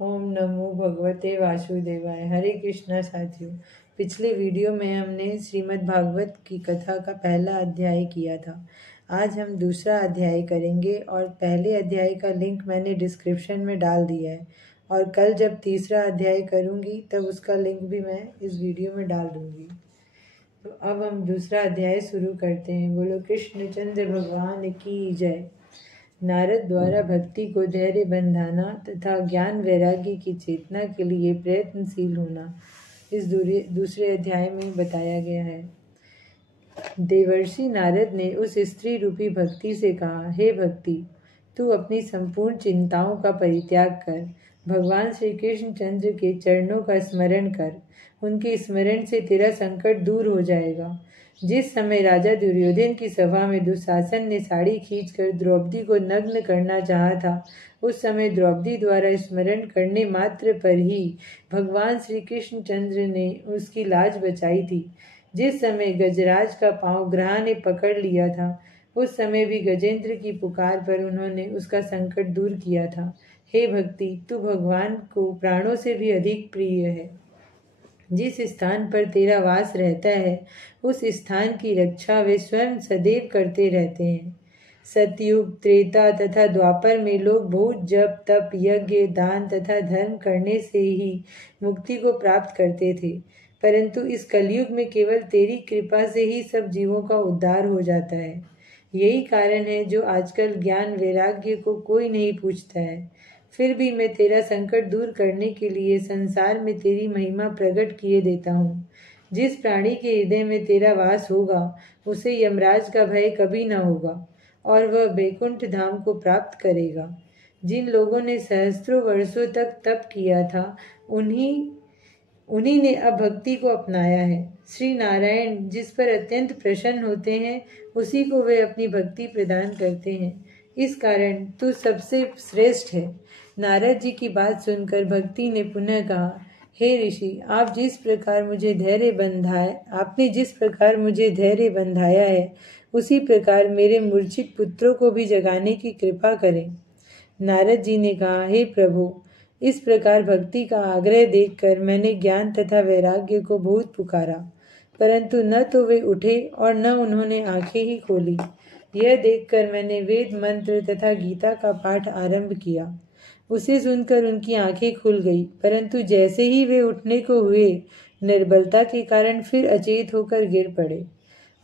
ओम नमो भगवते वासुदेवाय। हरे कृष्णा साथियों, पिछले वीडियो में हमने श्रीमद् भागवत की कथा का पहला अध्याय किया था। आज हम दूसरा अध्याय करेंगे और पहले अध्याय का लिंक मैंने डिस्क्रिप्शन में डाल दिया है और कल जब तीसरा अध्याय करूँगी तब उसका लिंक भी मैं इस वीडियो में डाल दूँगी। तो अब हम दूसरा अध्याय शुरू करते हैं। बोलो कृष्णचंद्र भगवान की जय। नारद द्वारा भक्ति को धैर्य बंधाना तथा ज्ञान वैराग्य की चेतना के लिए प्रयत्नशील होना इस दूसरे अध्याय में बताया गया है। देवर्षि नारद ने उस स्त्री रूपी भक्ति से कहा, हे भक्ति, तू अपनी संपूर्ण चिंताओं का परित्याग कर भगवान श्री कृष्ण चंद्र के चरणों का स्मरण कर। उनके स्मरण से तेरा संकट दूर हो जाएगा। जिस समय राजा दुर्योधन की सभा में दुशासन ने साड़ी खींचकर द्रौपदी को नग्न करना चाहा था, उस समय द्रौपदी द्वारा स्मरण करने मात्र पर ही भगवान श्री कृष्ण चंद्र ने उसकी लाज बचाई थी। जिस समय गजराज का पांव ग्रह ने पकड़ लिया था, उस समय भी गजेंद्र की पुकार पर उन्होंने उसका संकट दूर किया था। हे भक्ति, तू भगवान को प्राणों से भी अधिक प्रिय है। जिस स्थान पर तेरा वास रहता है, उस स्थान की रक्षा वे स्वयं सदैव करते रहते हैं। सतयुग, त्रेता तथा द्वापर में लोग बहुत जप, तप, यज्ञ, दान तथा धर्म करने से ही मुक्ति को प्राप्त करते थे, परंतु इस कलयुग में केवल तेरी कृपा से ही सब जीवों का उद्धार हो जाता है। यही कारण है जो आजकल ज्ञान वैराग्य को कोई नहीं पूछता है। फिर भी मैं तेरा संकट दूर करने के लिए संसार में तेरी महिमा प्रकट किए देता हूँ। जिस प्राणी के हृदय में तेरा वास होगा, उसे यमराज का भय कभी न होगा और वह वैकुंठ धाम को प्राप्त करेगा। जिन लोगों ने सहस्त्रों वर्षों तक तप किया था, उन्हीं ने अब भक्ति को अपनाया है। श्री नारायण जिस पर अत्यंत प्रसन्न होते हैं, उसी को वे अपनी भक्ति प्रदान करते हैं। इस कारण तू सबसे श्रेष्ठ है। नारद जी की बात सुनकर भक्ति ने पुनः कहा, हे ऋषि, आपने जिस प्रकार मुझे धैर्य बंधाया है, उसी प्रकार मेरे मूर्छित पुत्रों को भी जगाने की कृपा करें। नारद जी ने कहा, हे प्रभु, इस प्रकार भक्ति का आग्रह देखकर मैंने ज्ञान तथा वैराग्य को बहुत पुकारा, परंतु न तो वे उठे और न उन्होंने आंखें ही खोली। यह देखकर मैंने वेद मंत्र तथा गीता का पाठ आरंभ किया। उसे सुनकर उनकी आंखें खुल गई, परंतु जैसे ही वे उठने को हुए, निर्बलता के कारण फिर अचेत होकर गिर पड़े।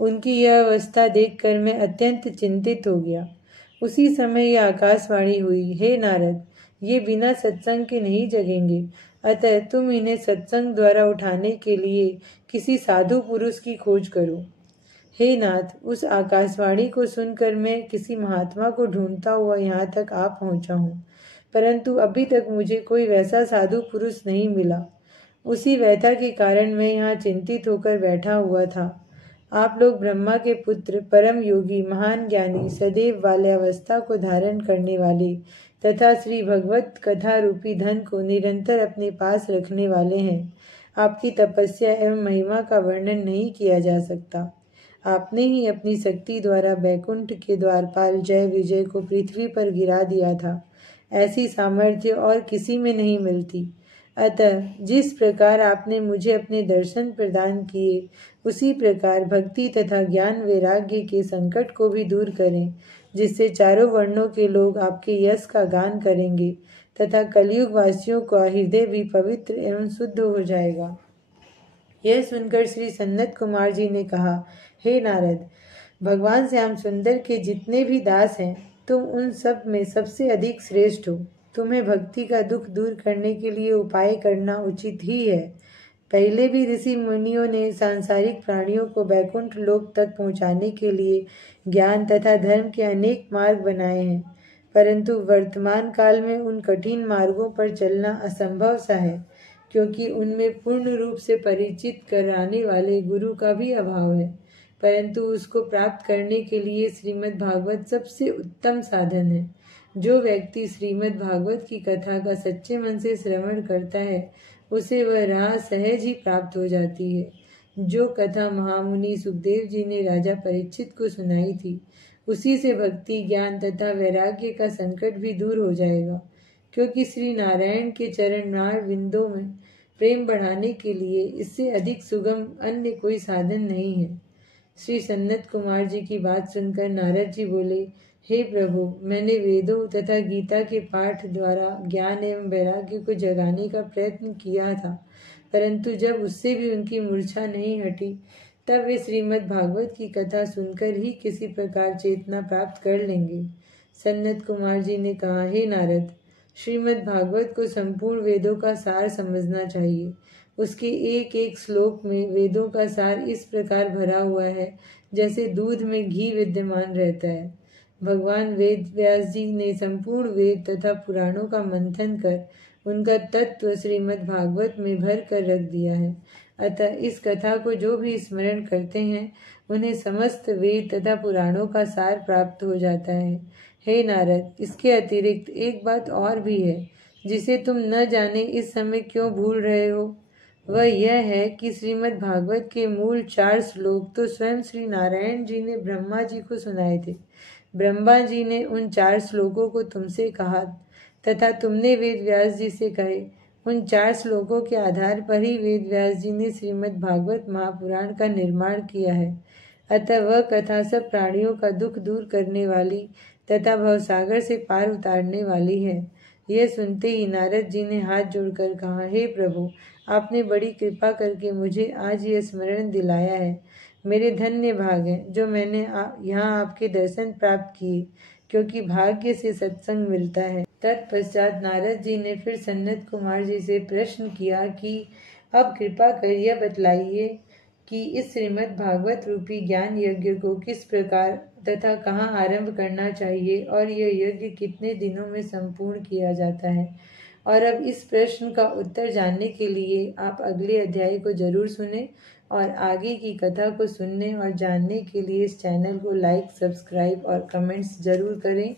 उनकी यह अवस्था देखकर मैं अत्यंत चिंतित हो गया। उसी समय यह आकाशवाणी हुई, हे नारद, ये बिना सत्संग के नहीं जगेंगे, अतः तुम इन्हें सत्संग द्वारा उठाने के लिए किसी साधु पुरुष की खोज करो। हे नाथ, उस आकाशवाणी को सुनकर मैं किसी महात्मा को ढूंढता हुआ यहाँ तक आ पहुँचा हूँ, परंतु अभी तक मुझे कोई वैसा साधु पुरुष नहीं मिला। उसी व्यथा के कारण मैं यहाँ चिंतित होकर बैठा हुआ था। आप लोग ब्रह्मा के पुत्र, परम योगी, महान ज्ञानी, सदैव बाल्यावस्था को धारण करने वाले तथा श्री भगवत कथा रूपी धन को निरंतर अपने पास रखने वाले हैं। आपकी तपस्या एवं महिमा का वर्णन नहीं किया जा सकता। आपने ही अपनी शक्ति द्वारा बैकुंठ के द्वारपाल जय विजय को पृथ्वी पर गिरा दिया था। ऐसी सामर्थ्य और किसी में नहीं मिलती। अतः जिस प्रकार आपने मुझे अपने दर्शन प्रदान किए, उसी प्रकार भक्ति तथा ज्ञान वैराग्य के संकट को भी दूर करें, जिससे चारों वर्णों के लोग आपके यश का गान करेंगे तथा कलयुग वासियों का हृदय भी पवित्र एवं शुद्ध हो जाएगा। यह सुनकर श्री सनत कुमार जी ने कहा, हे नारद, भगवान श्याम सुंदर के जितने भी दास हैं, तुम उन सब में सबसे अधिक श्रेष्ठ हो। तुम्हें भक्ति का दुख दूर करने के लिए उपाय करना उचित ही है। पहले भी ऋषि मुनियों ने सांसारिक प्राणियों को बैकुंठ लोक तक पहुंचाने के लिए ज्ञान तथा धर्म के अनेक मार्ग बनाए हैं, परंतु वर्तमान काल में उन कठिन मार्गों पर चलना असंभव सा है, क्योंकि उनमें पूर्ण रूप से परिचित कराने वाले गुरु का भी अभाव है। परंतु उसको प्राप्त करने के लिए श्रीमद् भागवत सबसे उत्तम साधन है। जो व्यक्ति श्रीमद् भागवत की कथा का सच्चे मन से श्रवण करता है, उसे वह राह सहज ही प्राप्त हो जाती है। जो कथा महामुनि सुखदेव जी ने राजा परीक्षित को सुनाई थी, उसी से भक्ति, ज्ञान तथा वैराग्य का संकट भी दूर हो जाएगा, क्योंकि श्री नारायण के चरणनार बिंदों में प्रेम बढ़ाने के लिए इससे अधिक सुगम अन्य कोई साधन नहीं है। श्री सन्नत कुमार जी की बात सुनकर नारद जी बोले, हे प्रभु, मैंने वेदों तथा गीता के पाठ द्वारा ज्ञान एवं वैराग्य को जगाने का प्रयत्न किया था, परंतु जब उससे भी उनकी मूर्छा नहीं हटी, तब वे श्रीमद् भागवत की कथा सुनकर ही किसी प्रकार चेतना प्राप्त कर लेंगे। सन्नत कुमार जी ने कहा, हे नारद, श्रीमद् भागवत को संपूर्ण वेदों का सार समझना चाहिए। उसके एक एक श्लोक में वेदों का सार इस प्रकार भरा हुआ है जैसे दूध में घी विद्यमान रहता है। भगवान वेद व्यास जी ने संपूर्ण वेद तथा पुराणों का मंथन कर उनका तत्व श्रीमद् भागवत में भर कर रख दिया है। अतः इस कथा को जो भी स्मरण करते हैं उन्हें समस्त वेद तथा पुराणों का सार प्राप्त हो जाता है। हे नारद, इसके अतिरिक्त एक बात और भी है जिसे तुम न जाने इस समय क्यों भूल रहे हो। वह यह है कि श्रीमद् भागवत के मूल 4 श्लोक तो स्वयं श्री नारायण जी ने ब्रह्मा जी को सुनाए थे। ब्रह्मा जी ने उन 4 श्लोकों को तुमसे कहा तथा तुमने वेद व्यास जी से कहे। उन 4 श्लोकों के आधार पर ही वेद व्यास जी ने श्रीमद् भागवत महापुराण का निर्माण किया है। अतः वह कथा सब प्राणियों का दुख दूर करने वाली तथा भवसागर से पार उतारने वाली है। यह सुनते ही नारद जी ने हाथ जोड़कर कहा, हे प्रभु, आपने बड़ी कृपा करके मुझे आज यह स्मरण दिलाया है। मेरे धन्य भाग हैं जो मैंने यहाँ आपके दर्शन प्राप्त किए, क्योंकि भाग्य से सत्संग मिलता है। तत्पश्चात नारद जी ने फिर सन्नत कुमार जी से प्रश्न किया कि अब कृपा कर यह बतलाइए कि इस श्रीमद् भागवत रूपी ज्ञान यज्ञ को किस प्रकार तथा कहाँ आरंभ करना चाहिए और यह यज्ञ कितने दिनों में संपूर्ण किया जाता है। और अब इस प्रश्न का उत्तर जानने के लिए आप अगले अध्याय को जरूर सुनें और आगे की कथा को सुनने और जानने के लिए इस चैनल को लाइक, सब्सक्राइब और कमेंट्स जरूर करें।